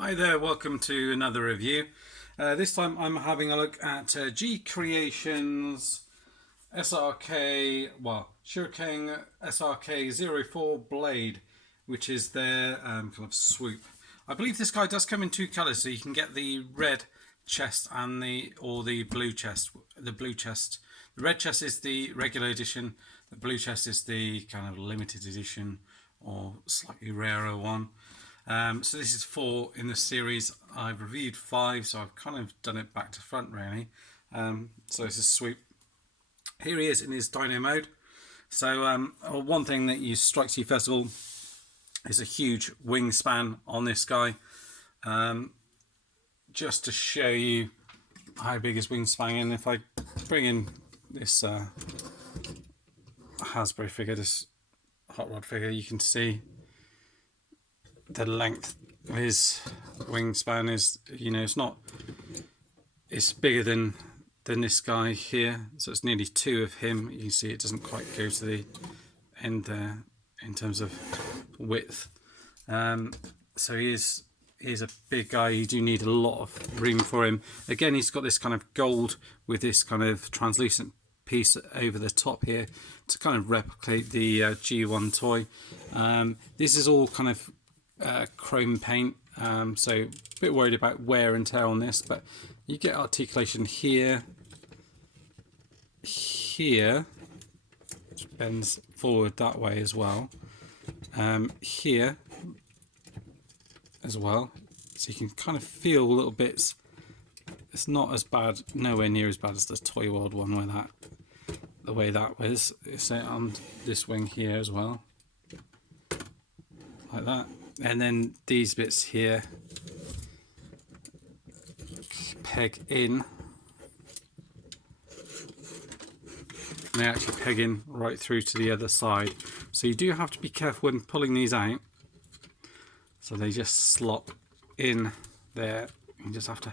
Hi there, welcome to another review. This time I'm having a look at GCreation's SHURAKIng SRK-04 blade, which is their kind of swoop. I believe this guy does come in two colours, so you can get the red chest and the blue chest. The red chest is the regular edition. The blue chest is the kind of limited edition or slightly rarer one. So this is 4 in the series. I've reviewed 5, so I've kind of done it back to front really. So this is Swoop. Here he is in his dino mode. So one thing that strikes you first of all is a huge wingspan on this guy. Just to show you how big his wingspan, and if I bring in this Hasbro figure, this hot rod figure, you can see the length of his wingspan is, it's bigger than this guy here, so it's nearly 2 of him. You can see it doesn't quite go to the end there in terms of width. So he is a big guy. You do need a lot of room for him. Again, he's got this kind of gold with this kind of translucent piece over the top here to kind of replicate the G1 toy. This is all kind of chrome paint, so a bit worried about wear and tear on this, but you get articulation here, which bends forward that way as well, here as well, so you can kind of feel little bits. It's not as bad, nowhere near as bad as the Toy World one where the way that was. It's on this wing here as well, like that. And then these bits here peg in. They actually peg in right through to the other side. So you do have to be careful when pulling these out. So they just slot in there. You just have to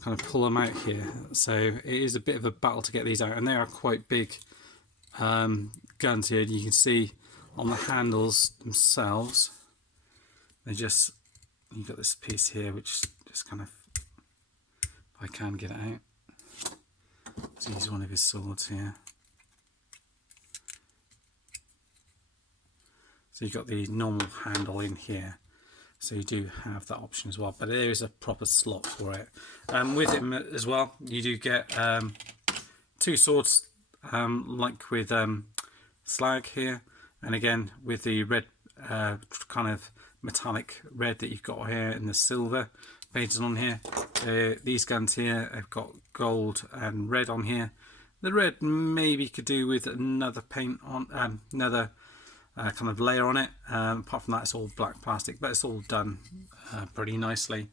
kind of pull them out here. So it is a bit of a battle to get these out, and they are quite big guns here. You can see on the handles themselves, you've got this piece here which just kind of, if I can get it out, let's use one of his swords here. So you've got the normal handle in here, so you do have that option as well, but there is a proper slot for it. With him as well, you do get 2 swords, like with Slag here, and again with the red kind of metallic red that you've got here and the silver painted on here. These guns here have got gold and red on here. The red maybe could do with another paint on, another kind of layer on it. Apart from that, it's all black plastic, but it's all done pretty nicely.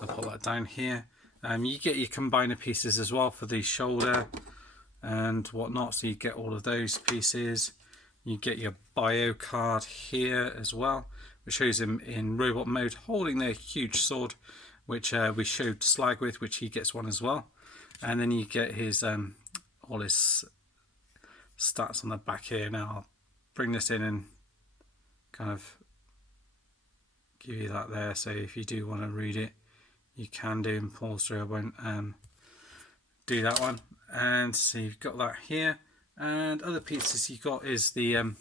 I'll put that down here. You get your combiner pieces as well for the shoulder and whatnot, so you get all of those pieces. You get your bio card here as well, which shows him in robot mode holding their huge sword, which we showed Slag with, which he gets one as well. And then you get his all his stats on the back here. Now I'll bring this in and kind of give you that there, so if you do want to read it you can do and pause through. I won't do that one. And so you've got that here, and other pieces you've got is the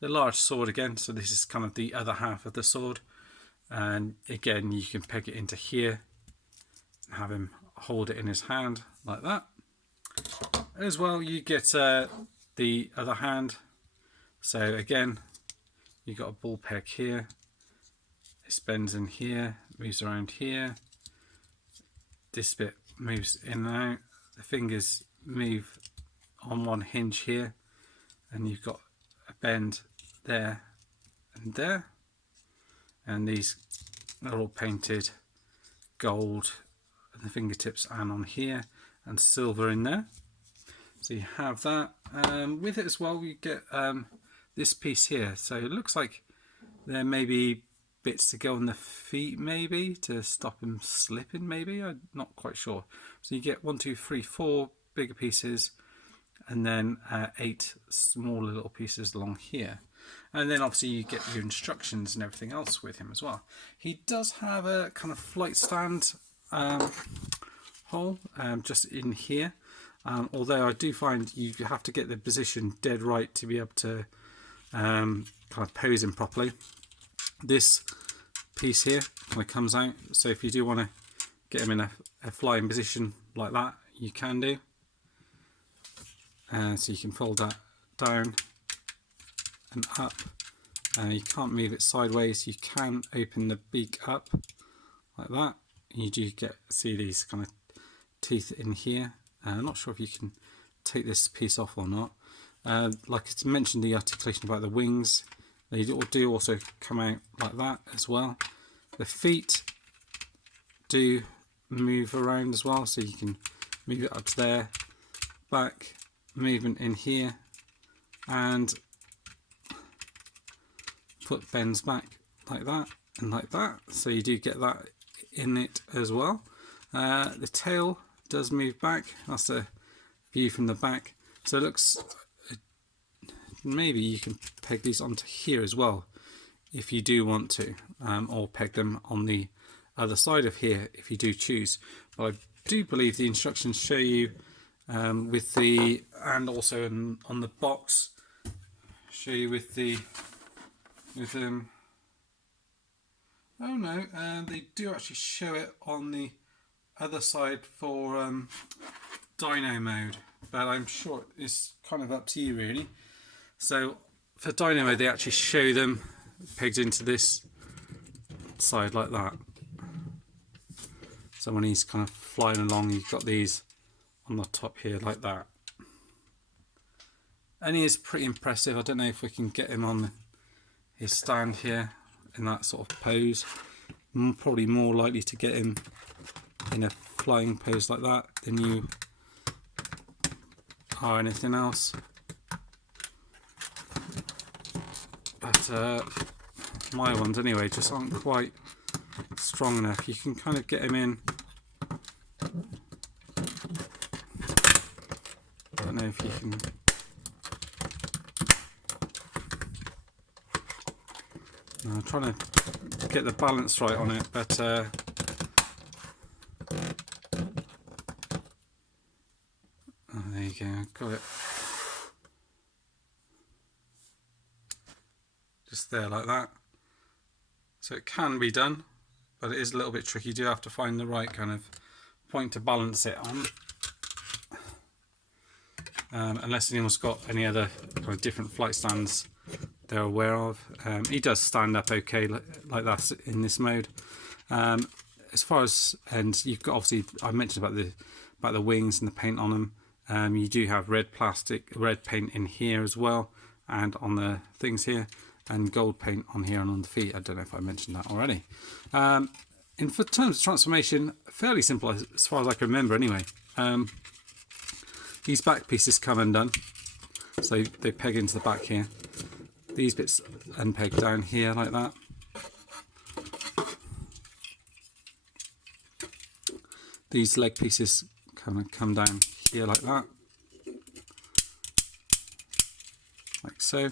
large sword again. So this is kind of the other half of the sword, and again you can peg it into here and have him hold it in his hand like that. As well you get the other hand, so again you've got a ball peg here, it bends in here, moves around here, this bit moves in and out, the fingers move on one hinge here, and you've got a bend there and there, and these are all painted gold at the fingertips and on here, and silver in there. So you have that. With it as well you get this piece here, so it looks like there may be bits to go on the feet, maybe to stop him slipping, maybe, I'm not quite sure. So you get 1, 2, 3, 4 bigger pieces, and then 8 smaller little pieces along here. And then obviously you get your instructions and everything else with him as well. He does have a kind of flight stand hole just in here. Although I do find you have to get the position dead right to be able to kind of pose him properly. This piece here kind of comes out, so if you do want to get him in a flying position like that, you can do. So you can fold that down and up. You can't move it sideways. You can open the beak up like that. You do see these kind of teeth in here. I'm not sure if you can take this piece off or not. Like it's mentioned, the articulation about the wings, they do also come out like that as well. The feet do move around as well, so you can move it up to there, back, movement in here, and foot bends back like that and like that, so you do get that in it as well. The tail does move back. That's a view from the back, so it looks, maybe you can peg these onto here as well if you do want to, or peg them on the other side of here if you do choose. But I do believe the instructions show you with the, and also on the box show you with oh no, they do actually show it on the other side for Dino mode, but I'm sure it's kind of up to you really. So for Dino mode, they actually show them pegged into this side like that. So when he's kind of flying along, you've got these on the top here like that. And he is pretty impressive. I don't know if we can get him on his stand here in that sort of pose. I'm probably more likely to get him in a flying pose like that than you are anything else. But my ones anyway just aren't quite strong enough. You can kind of get him in. I don't know if you can. I'm trying to get the balance right on it, but oh, there you go, got it. Just there like that. So it can be done, but it is a little bit tricky. You do have to find the right kind of point to balance it on. Unless anyone's got any other kind of different flight stands they're aware of. He does stand up okay like that in this mode. As far as, and you've got obviously, I mentioned about the wings and the paint on them. You do have red paint in here as well, and on the things here, and gold paint on here and on the feet. I don't know if I mentioned that already. And for terms of transformation, fairly simple as far as I can remember anyway. These back pieces come undone, so they peg into the back here. These bits unpeg down here like that. These leg pieces kind of come down here like that, like so.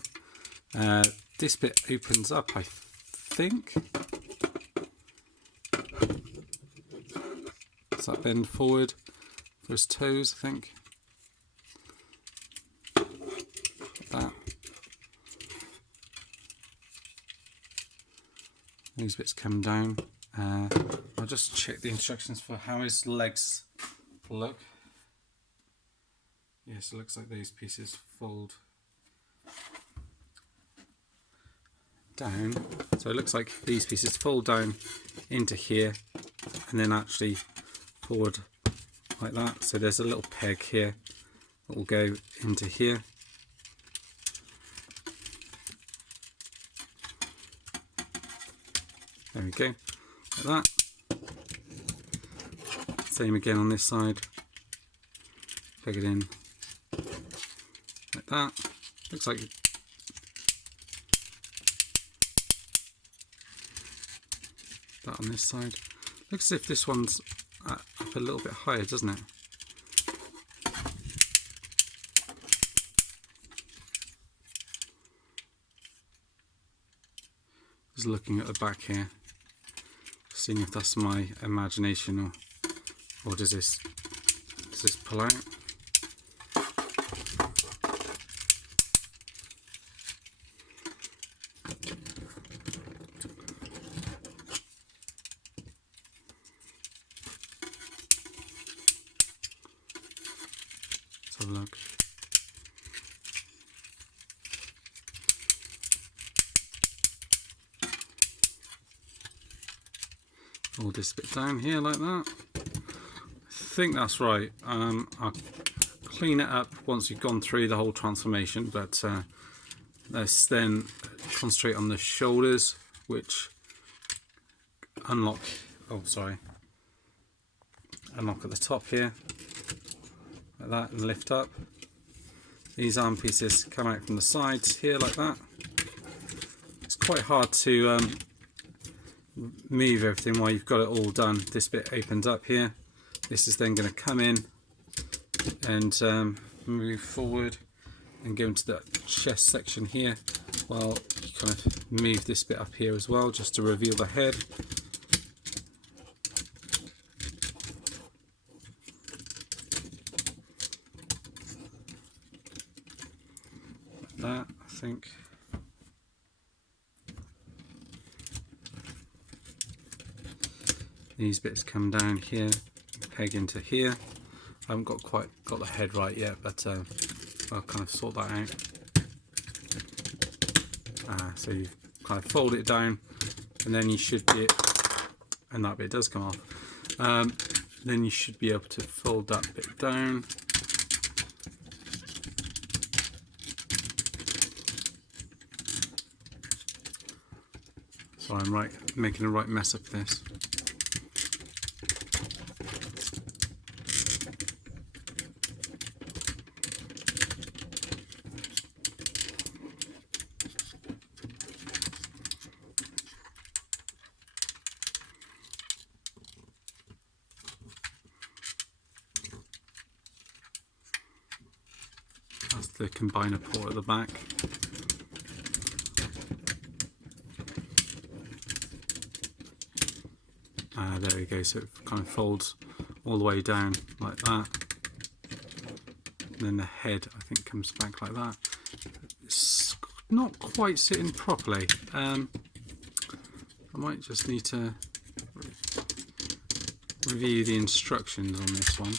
This bit opens up, I think. Does that bend forward for his toes, I think? Like that. These bits come down. I'll just check the instructions for how his legs look. Yes, it looks like these pieces fold down. So it looks like these pieces fold down into here and then actually forward like that. So there's a little peg here that will go into here. There we go, like that. Same again on this side. Peg it in like that. Looks like that on this side. Looks as if this one's up a little bit higher, doesn't it? just looking at the back here, seeing if that's my imagination or does this pull out? Let's have a look. Hold this bit down here like that. I think that's right. I'll clean it up once you've gone through the whole transformation, but let's then concentrate on the shoulders, which unlock at the top here like that and lift up. These arm pieces come out from the sides here like that. It's quite hard to move everything while you've got it all done. This bit opens up here. This is then going to come in and move forward and go into the chest section here. Well, you kind of move this bit up here as well, just to reveal the head. Like that, I think. These bits come down here, peg into here. I haven't quite got the head right yet, but I'll kind of sort that out. So you kind of fold it down, and then you should be, and that bit does come off. Then you should be able to fold that bit down. So I'm making a right mess of this. That's the combiner port at the back. There we go, so it kind of folds all the way down like that. And then the head, I think, comes back like that. It's not quite sitting properly. I might just need to review the instructions on this one,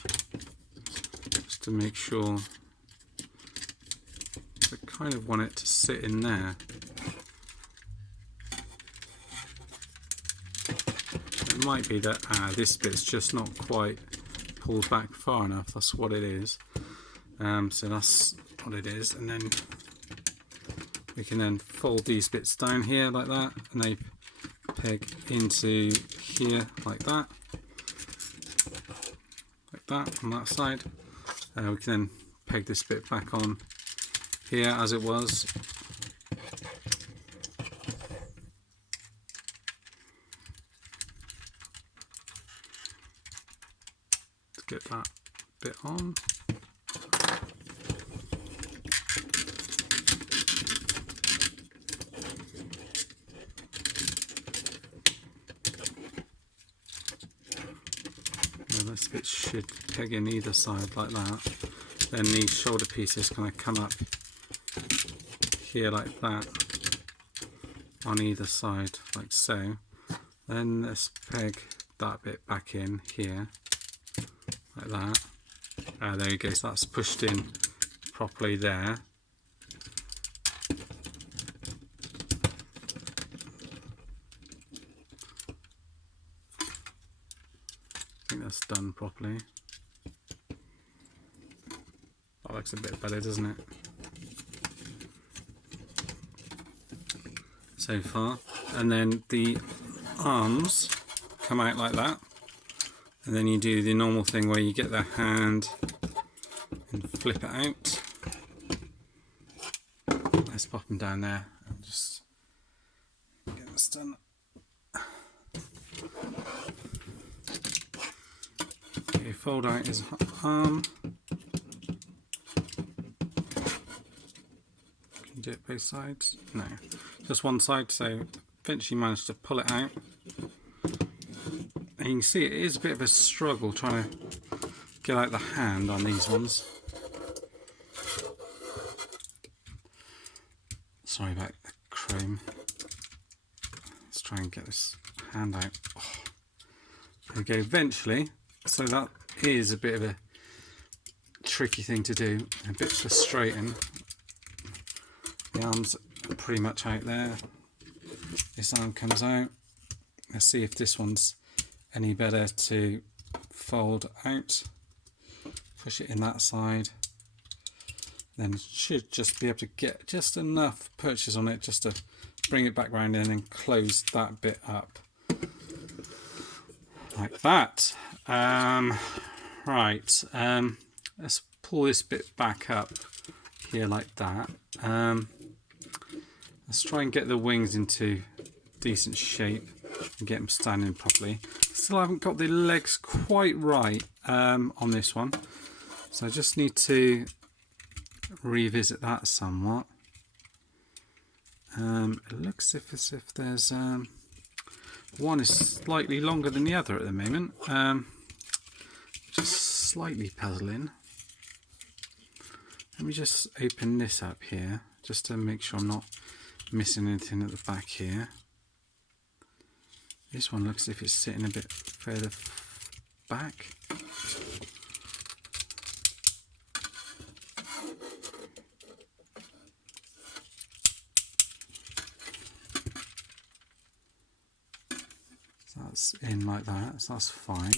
just to make sure. I kind of want it to sit in there. It might be that this bit's just not quite pulled back far enough. That's what it is. So that's what it is, and then we can then fold these bits down here like that, and they peg into here like that on that side. We can then peg this bit back on here as it was. Let's get that bit on. This bit should peg in either side like that. Then these shoulder pieces kind of come up here like that on either side, like so. Then let's peg that bit back in here like that. There you go, so that's pushed in properly there. I think that's done properly. That looks a bit better, doesn't it? So far. And then the arms come out like that. And then you do the normal thing where you get the hand and flip it out. Let's pop them down there and just get this done. Okay, fold out his arm. Can you do it both sides? No, just one side. So eventually managed to pull it out. And you can see it is a bit of a struggle trying to get out the hand on these ones. Sorry about the chrome. Let's try and get this hand out. Oh. There we go, eventually. So that is a bit of a tricky thing to do, a bit frustrating. The arms are pretty much out there. This arm comes out. Let's see if this one's any better to fold out. Push it in that side. Then it should just be able to get just enough purchase on it just to bring it back round in and close that bit up. Like that. Right. Let's pull this bit back up here like that. Let's try and get the wings into decent shape and get them standing properly. Still haven't got the legs quite right on this one, so I just need to revisit that somewhat. It looks as if there's one is slightly longer than the other at the moment, just slightly puzzling. Let me just open this up here just to make sure I'm not missing anything at the back here. This one looks as if it's sitting a bit further back. So that's in like that, so that's fine.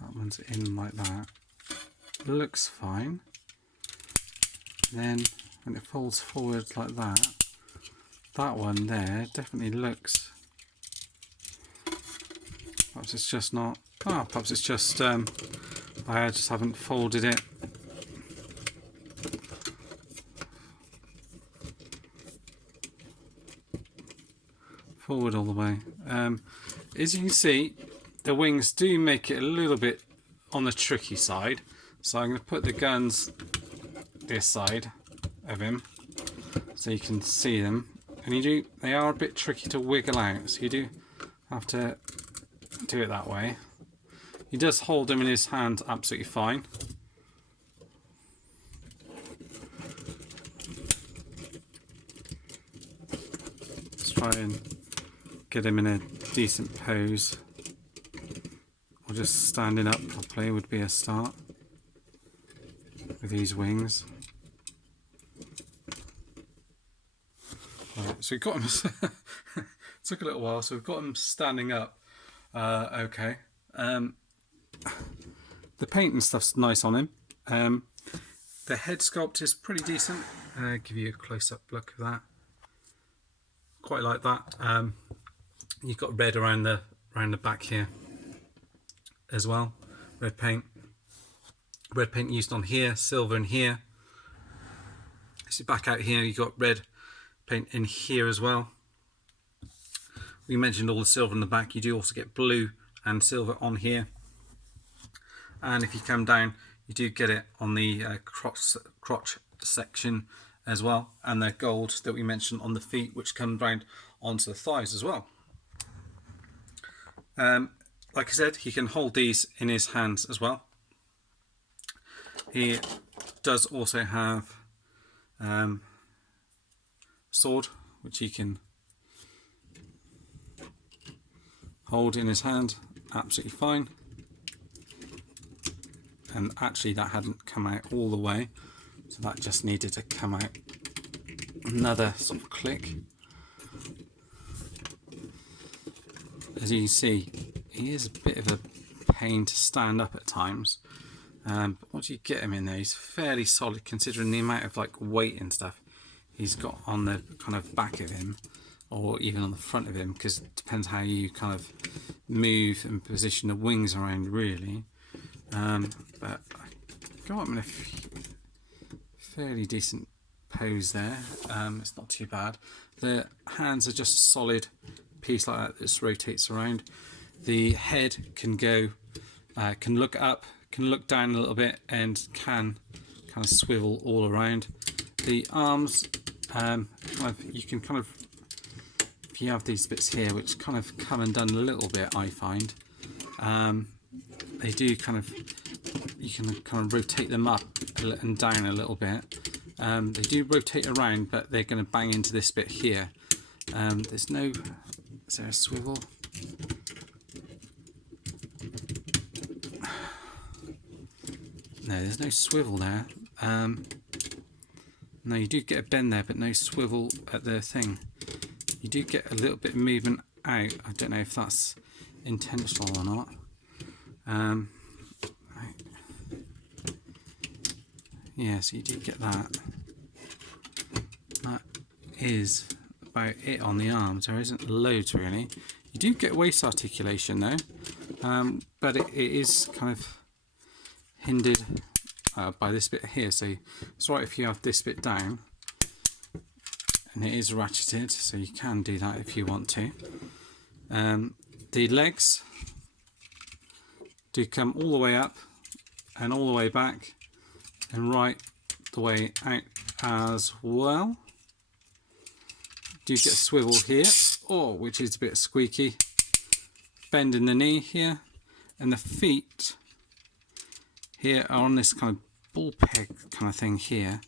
That one's in like that. Looks fine. Then when it folds forward like that, that one there definitely looks, perhaps it's just not, perhaps it's just I just haven't folded it forward all the way. As you can see, the wings do make it a little bit on the tricky side, so I'm going to put the guns this side of him so you can see them, and they are a bit tricky to wiggle out, so you do have to do it that way. He does hold them in his hand absolutely fine. Let's try and get him in a decent pose, or just standing up properly would be a start with these wings. Right, so we've got him took a little while, so we've got him standing up. Okay. The paint and stuff's nice on him. The head sculpt is pretty decent. Give you a close-up look of that. Quite like that. You've got red around the back here as well. Red paint. Red paint used on here, silver in here. So back out here, you've got red paint in here as well. We mentioned all the silver in the back. You do also get blue and silver on here. And if you come down, you do get it on the crotch section as well. And the gold that we mentioned on the feet, which come round onto the thighs as well. Like I said, he can hold these in his hands as well. He does also have sword, which he can hold in his hand absolutely fine. And actually that hadn't come out all the way, so that just needed to come out another sort of click. As you can see, he is a bit of a pain to stand up at times, but once you get him in there, he's fairly solid considering the amount of like weight and stuff he's got on the kind of back of him, or even on the front of him, because it depends how you kind of move and position the wings around really. But I got him in a fairly decent pose there. It's not too bad. The hands are just a solid piece like that. This rotates around. The head can go, can look up, can look down a little bit, and can kind of swivel all around. The arms, you can kind of if you have these bits here which kind of come undone a little bit, I find, they do kind of, you can kind of rotate them up and down a little bit. They do rotate around, but they're going to bang into this bit here. There's no, is there a swivel? No, there's no swivel there. No, you do get a bend there, but no swivel at the thing. You do get a little bit of movement out. I don't know if that's intentional or not. Right. Yeah, so you do get that. That is about it on the arms. There isn't loads really. You do get waist articulation though, but it is kind of hindered by this bit here. So it's right if you have this bit down, and it is ratcheted, so you can do that if you want to. The legs do come all the way up and all the way back and right the way out as well. Do get a swivel here, which is a bit squeaky. Bend in the knee here, and the feet here are on this kind of ball peg kind of thing here,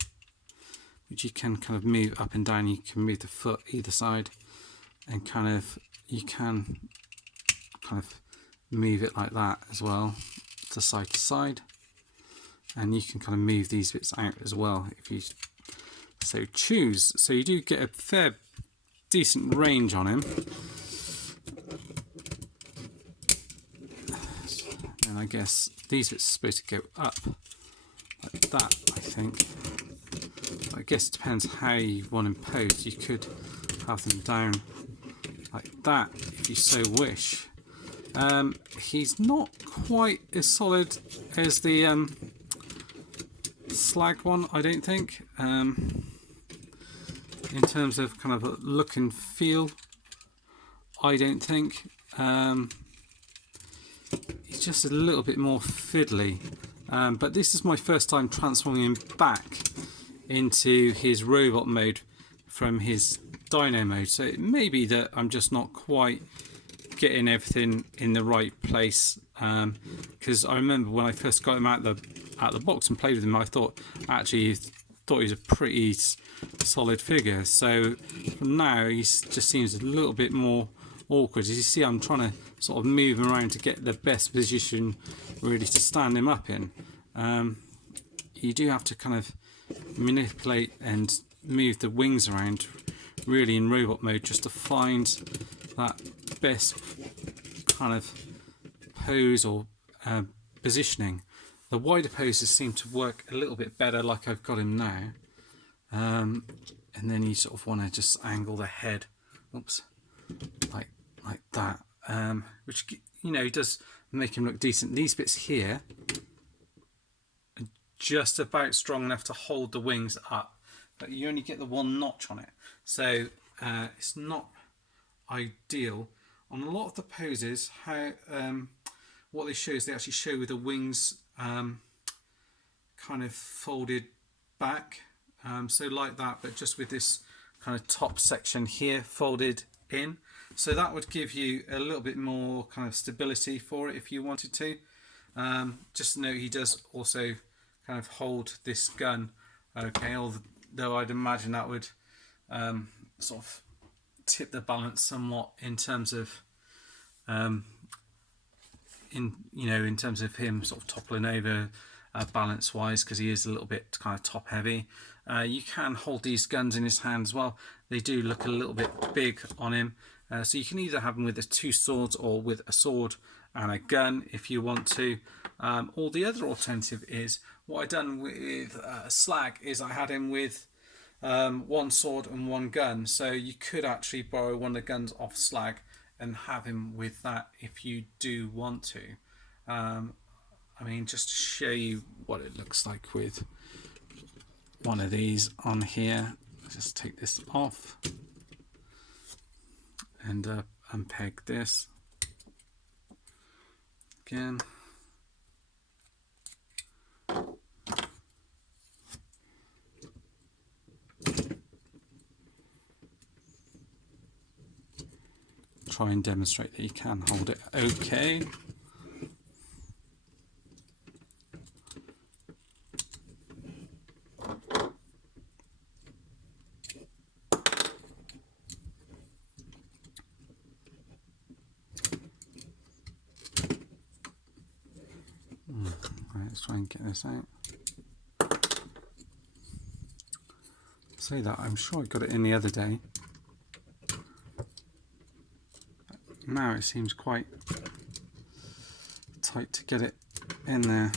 which you can kind of move up and down. You can move the foot either side, and kind of you can kind of move it like that as well, to side, and you can kind of move these bits out as well if you so choose. So you do get a fair decent range on him. And I guess these bits are supposed to go up like that, I think. But I guess it depends how you want them posed. You could have them down like that if you so wish. He's not quite as solid as the slag one, I don't think. In terms of kind of a look and feel, I don't think. He's just a little bit more fiddly. But this is my first time transforming him back into his robot mode from his dino mode. So it may be that I'm just not quite getting everything in the right place. Because I remember when I first got him out the box and played with him, I thought he was a pretty solid figure. So now he just seems a little bit more awkward. As you see, I'm trying to sort of move him around to get the best position really to stand him up in. You do have to kind of manipulate and move the wings around really in robot mode just to find that best kind of pose or positioning. The wider poses seem to work a little bit better, like I've got him now. And then you sort of want to just angle the head, oops, like that, which, you know, does make him look decent. These bits here are just about strong enough to hold the wings up, but you only get the one notch on it, so it's not ideal. On a lot of the poses, how what they show is they actually show with the wings kind of folded back, so like that, but just with this kind of top section here folded in. So that would give you a little bit more kind of stability for it if you wanted to. Just note he does also kind of hold this gun, okay, although I'd imagine that would sort of tip the balance somewhat in terms of in terms of him sort of toppling over balance wise, because he is a little bit kind of top heavy. You can hold these guns in his hand as well. They do look a little bit big on him, so you can either have him with the two swords or with a sword and a gun if you want to, or the other alternative is what I've done with Slag is I had him with one sword and one gun. So you could actually borrow one of the guns off Slag and have him with that if you do want to. I mean, just to show you what it looks like with one of these on here, I'll just take this off and unpeg this again. try and demonstrate that you can hold it okay. Let's try and get this out. Say that, I'm sure I got it in the other day. Now it seems quite tight to get it in there.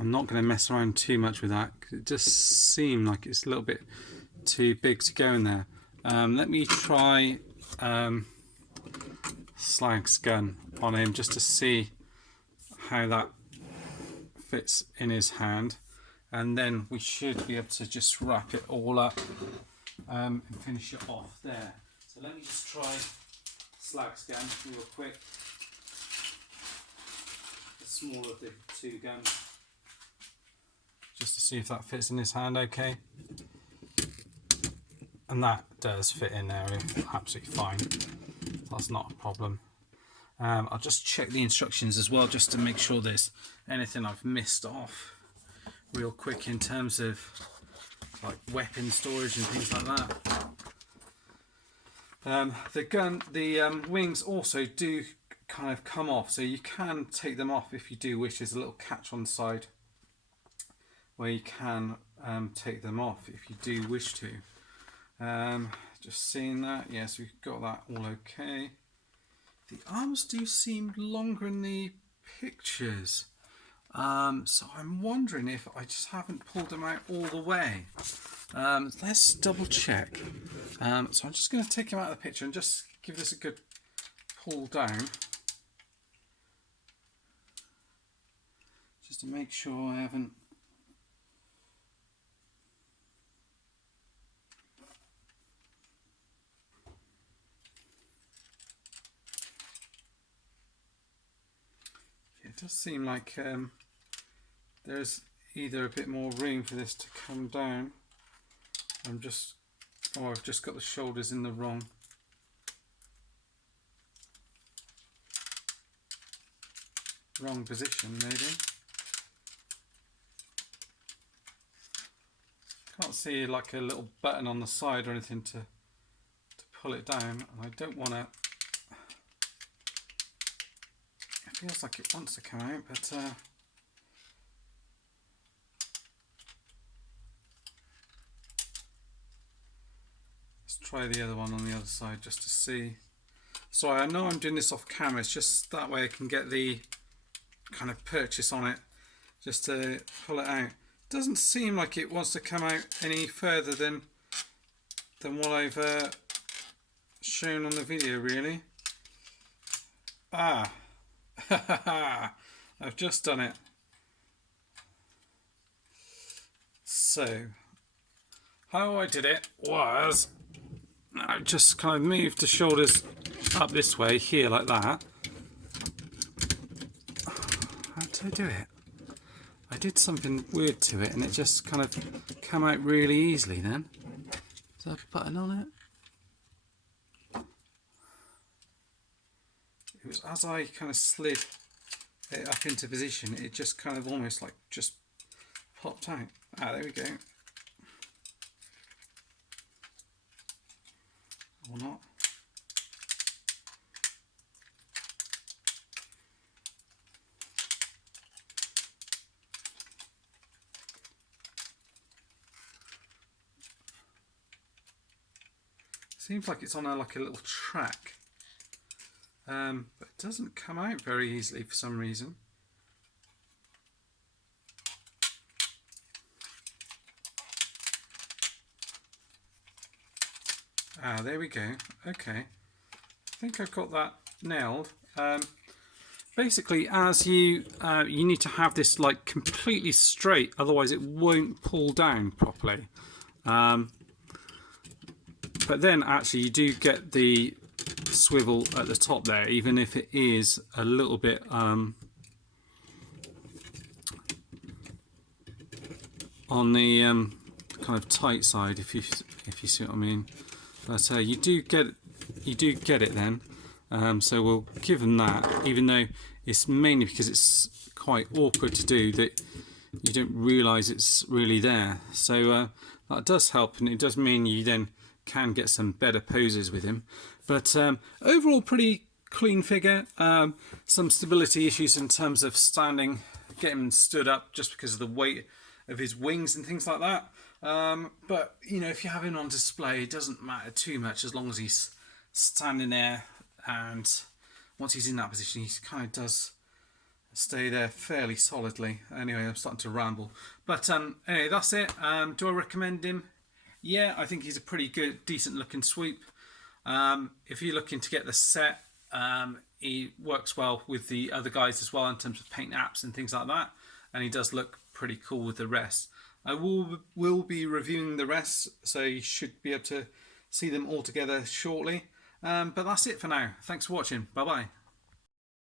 I'm not going to mess around too much with that because it just seemed like it's a little bit too big to go in there. Let me try Slag's gun on him just to see how that fits in his hand, and then we should be able to just wrap it all up and finish it off there. So let me just try Slag's gun real quick, the smaller of the two guns, just to see if that fits in his hand okay. And that does fit in there absolutely fine. That's not a problem. I'll just check the instructions as well, just to make sure there's anything I've missed off real quick in terms of like weapon storage and things like that. The wings also do kind of come off, so you can take them off if you do wish. There's a little catch on the side where you can take them off if you do wish to. Just seeing that, yes, we've got that all okay. The arms do seem longer in the pictures, so I'm wondering if I just haven't pulled them out all the way. Let's double check. So I'm just going to take them out of the picture and just give this a good pull down, just to make sure I haven't. It does seem like there's either a bit more room for this to come down. I've just got the shoulders in the wrong position, maybe. Can't see like a little button on the side or anything to pull it down, and I don't want to. Feels like it wants to come out, but let's try the other one on the other side just to see. Sorry, I know I'm doing this off camera, it's just that way I can get the kind of purchase on it, just to pull it out. Doesn't seem like it wants to come out any further than what I've shown on the video, really. Ah. I've just done it. So how I did it was I just kind of moved the shoulders up this way here like that. How did I do it? I did something weird to it and it just kind of came out really easily then. Is there a button on it? It was as I kind of slid it up into position, it just kind of almost like just popped out. Ah, there we go. Or not. Seems like it's on like a little track. But it doesn't come out very easily for some reason. Ah, there we go. Okay, I think I've got that nailed. Basically, as you need to have this like completely straight, otherwise it won't pull down properly. But then actually you do get the swivel at the top there, even if it is a little bit on the kind of tight side, if you see what I mean. but you do get it then. So we'll give him that, even though it's mainly because it's quite awkward to do that you don't realise it's really there. So that does help, and it does mean you then can get some better poses with him. But overall, pretty clean figure. Some stability issues in terms of standing, getting him stood up just because of the weight of his wings and things like that. But you know, if you have him on display, it doesn't matter too much as long as he's standing there, and once he's in that position, he kind of does stay there fairly solidly. Anyway, I'm starting to ramble, but anyway, that's it. Do I recommend him? Yeah, I think he's a pretty good, decent looking swoop. If you're looking to get the set, he works well with the other guys as well in terms of paint apps and things like that, and he does look pretty cool with the rest. I will be reviewing the rest, so you should be able to see them all together shortly. But that's it for now. Thanks for watching. Bye bye.